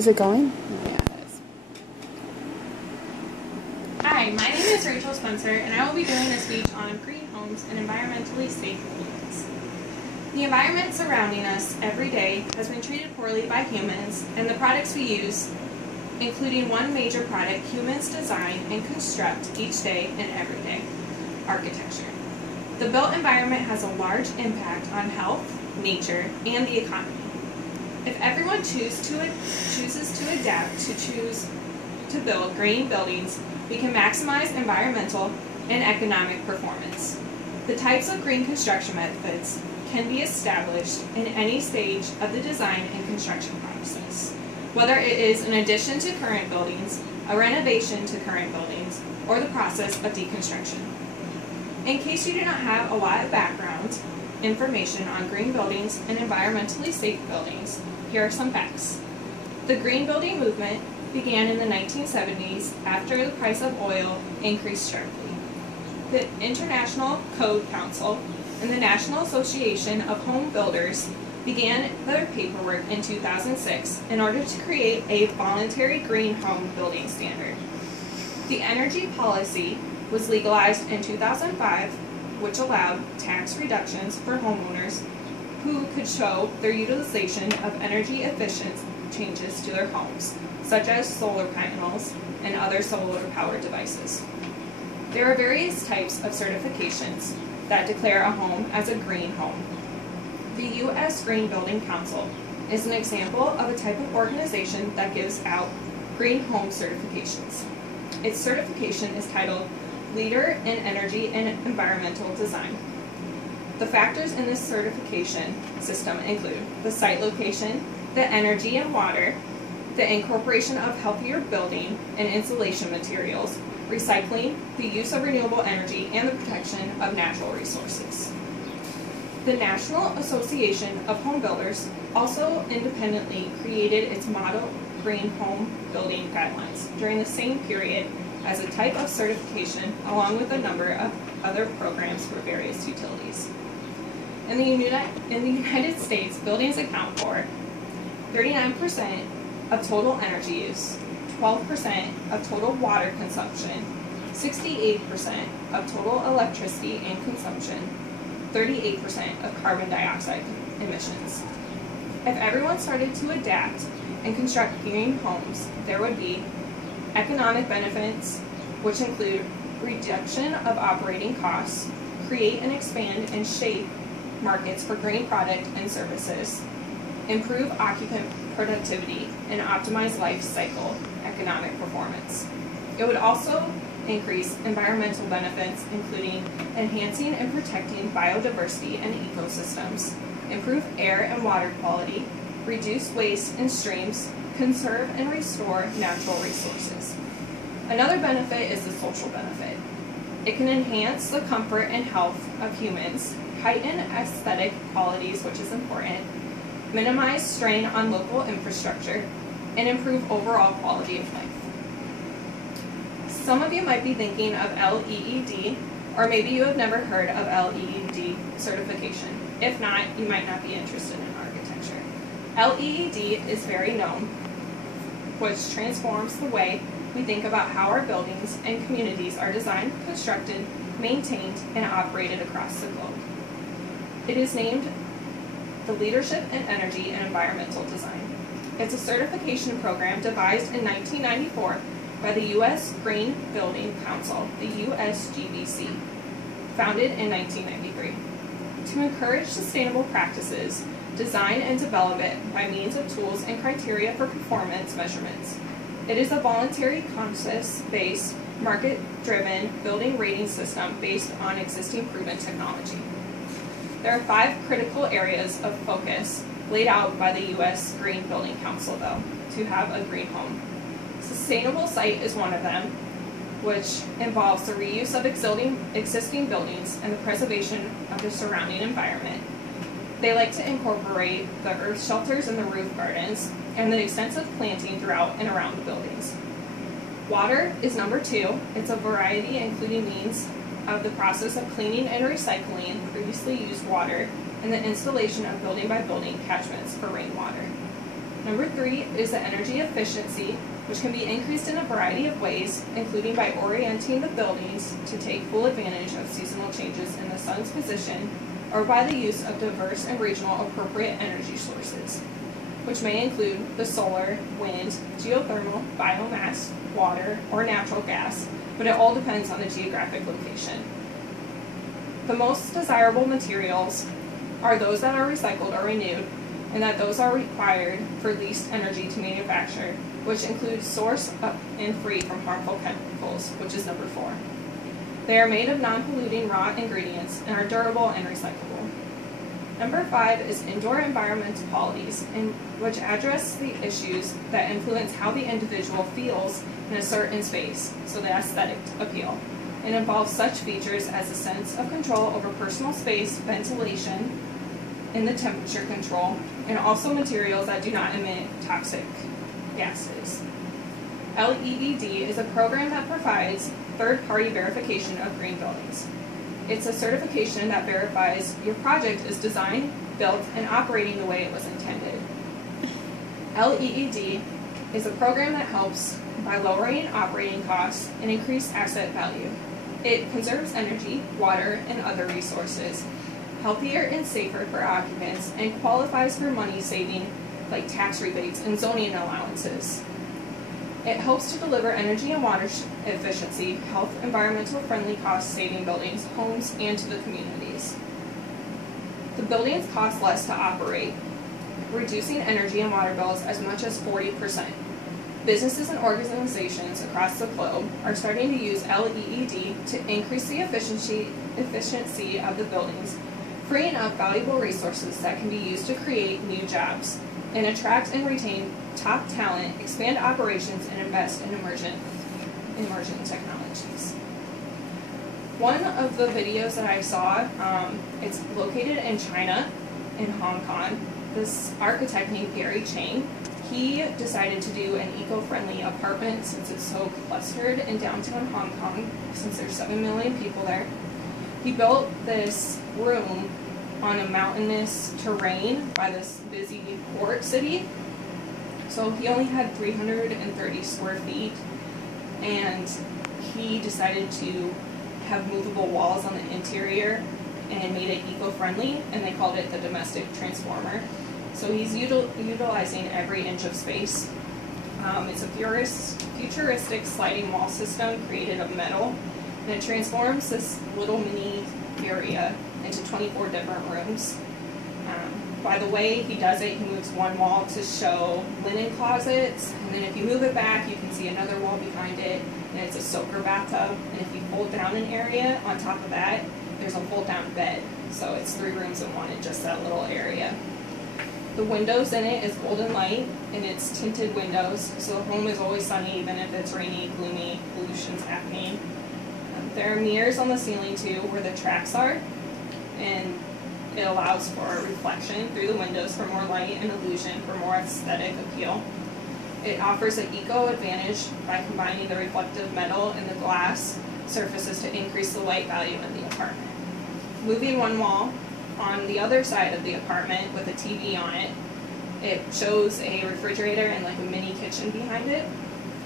Is it going? Oh, yeah, it is. Hi, my name is Rachel Spencer, and I will be doing a speech on green homes and environmentally safe buildings. The environment surrounding us every day has been treated poorly by humans, and the products we use, including one major product humans design and construct each day and every day: architecture. The built environment has a large impact on health, nature, and the economy. If everyone chooses to adapt to build green buildings, we can maximize environmental and economic performance. The types of green construction methods can be established in any stage of the design and construction process, whether it is an addition to current buildings, a renovation to current buildings, or the process of deconstruction. In case you do not have a lot of background information on green buildings and environmentally safe buildings, here are some facts. The green building movement began in the 1970s after the price of oil increased sharply. The International Code Council and the National Association of Home Builders began their paperwork in 2006 in order to create a voluntary green home building standard. The energy policy was legalized in 2005, which allowed tax reductions for homeowners who could show their utilization of energy efficient changes to their homes, such as solar panels and other solar powered devices. There are various types of certifications that declare a home as a green home. The U.S. Green Building Council is an example of a type of organization that gives out green home certifications. Its certification is titled Leader in Energy and Environmental Design. The factors in this certification system include the site location, the energy and water, the incorporation of healthier building and insulation materials, recycling, the use of renewable energy, and the protection of natural resources. The National Association of Home Builders also independently created its Model Green Home Building Guidelines during the same period as a type of certification, along with a number of other programs for various utilities. In the United States, buildings account for 39% of total energy use, 12% of total water consumption, 68% of total electricity and consumption, 38% of carbon dioxide emissions. If everyone started to adapt and construct green homes, there would be economic benefits, which include reduction of operating costs, create and expand and shape markets for green product and services, improve occupant productivity, and optimize life cycle economic performance. It would also increase environmental benefits, including enhancing and protecting biodiversity and ecosystems, improve air and water quality, reduce waste in streams, conserve and restore natural resources. Another benefit is the social benefit. It can enhance the comfort and health of humans, heighten aesthetic qualities, which is important, minimize strain on local infrastructure, and improve overall quality of life. Some of you might be thinking of LEED, or maybe you have never heard of LEED certification. If not, you might not be interested in architecture. LEED is very known, which transforms the way we think about how our buildings and communities are designed, constructed, maintained, and operated across the globe. It is named the Leadership in Energy and Environmental Design. It's a certification program devised in 1994 by the U.S. Green Building Council, the USGBC, founded in 1993. To encourage sustainable practices, design and develop it by means of tools and criteria for performance measurements. It is a voluntary, consensus-based, market-driven building rating system based on existing proven technology. There are 5 critical areas of focus laid out by the U.S. Green Building Council, though, to have a green home. Sustainable site is one of them, which involves the reuse of existing buildings and the preservation of the surrounding environment. They like to incorporate the earth shelters and the roof gardens and the extensive planting throughout and around the buildings. Water is number 2. It's a variety including means of the process of cleaning and recycling previously used water and the installation of building by building catchments for rainwater. Number 3 is the energy efficiency, which can be increased in a variety of ways, including by orienting the buildings to take full advantage of seasonal changes in the sun's position, or by the use of diverse and regional appropriate energy sources, which may include the solar, wind, geothermal, biomass, water, or natural gas, but it all depends on the geographic location. The most desirable materials are those that are recycled or renewed, and that those are required for least energy to manufacture, which includes sourced and free from harmful chemicals, which is number 4. They are made of non-polluting raw ingredients and are durable and recyclable. Number 5 is indoor environmental qualities, which address the issues that influence how the individual feels in a certain space, so the aesthetic appeal. It involves such features as a sense of control over personal space, ventilation, and the temperature control, and also materials that do not emit toxic gases. LEED is a program that provides third-party verification of green buildings. It's a certification that verifies your project is designed, built, and operating the way it was intended. LEED is a program that helps by lowering operating costs and increased asset value. It conserves energy, water, and other resources, healthier and safer for occupants, and qualifies for money saving like tax rebates and zoning allowances. It helps to deliver energy and water efficiency, health, environmental friendly cost-saving buildings, homes, and to the communities. The buildings cost less to operate, reducing energy and water bills as much as 40%. Businesses and organizations across the globe are starting to use LEED to increase the efficiency of the buildings, freeing up valuable resources that can be used to create new jobs and attract and retain top talent, expand operations, and invest in emerging technologies. One of the videos that I saw, it's located in China, in Hong Kong. This architect named Gary Chang, he decided to do an eco-friendly apartment since it's so clustered in downtown Hong Kong, since there's 7 million people there. He built this room on a mountainous terrain by this busy port city. So he only had 330 square feet, and he decided to have movable walls on the interior and made it eco-friendly, and they called it the domestic transformer. So he's utilizing every inch of space. It's a futuristic sliding wall system created of metal, and it transforms this little mini area into 24 different rooms. By the way he does it, he moves one wall to show linen closets, and then if you move it back, you can see another wall behind it, and it's a soaker bathtub. And if you fold down an area, on top of that, there's a fold-down bed. So it's 3 rooms in one in just that little area. The windows in it is golden light, and it's tinted windows, so the home is always sunny, even if it's rainy, gloomy, pollution's happening. There are mirrors on the ceiling too, where the tracks are, and it allows for reflection through the windows for more light and illusion for more aesthetic appeal. It offers an eco advantage by combining the reflective metal and the glass surfaces to increase the light value in the apartment. Moving one wall on the other side of the apartment with a TV on it, it shows a refrigerator and like a mini kitchen behind it.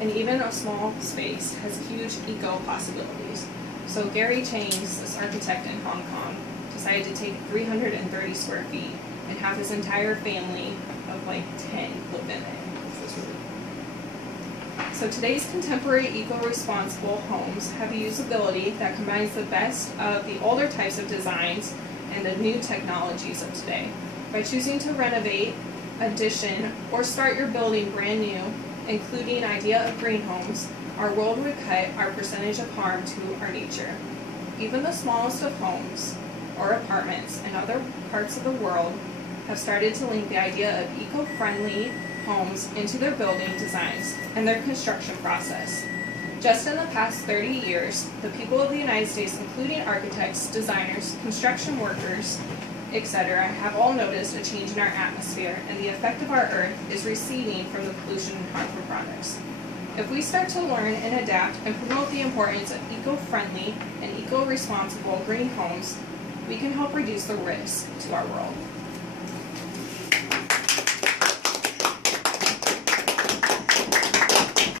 And even a small space has huge eco possibilities. So Gary Chang, this architect in Hong Kong, decided to take 330 square feet and have his entire family of like 10 live in it. So today's contemporary eco-responsible homes have a usability that combines the best of the older types of designs and the new technologies of today. By choosing to renovate, addition, or start your building brand new, including idea of green homes, our world would cut our percentage of harm to our nature. Even the smallest of homes or apartments in other parts of the world have started to link the idea of eco-friendly homes into their building designs and their construction process. Just in the past 30 years, the people of the United States, including architects, designers, construction workers, etc., have all noticed a change in our atmosphere, and the effect of our Earth is receding from the pollution and harmful products. If we start to learn and adapt and promote the importance of eco-friendly and eco-responsible green homes, we can help reduce the risk to our world.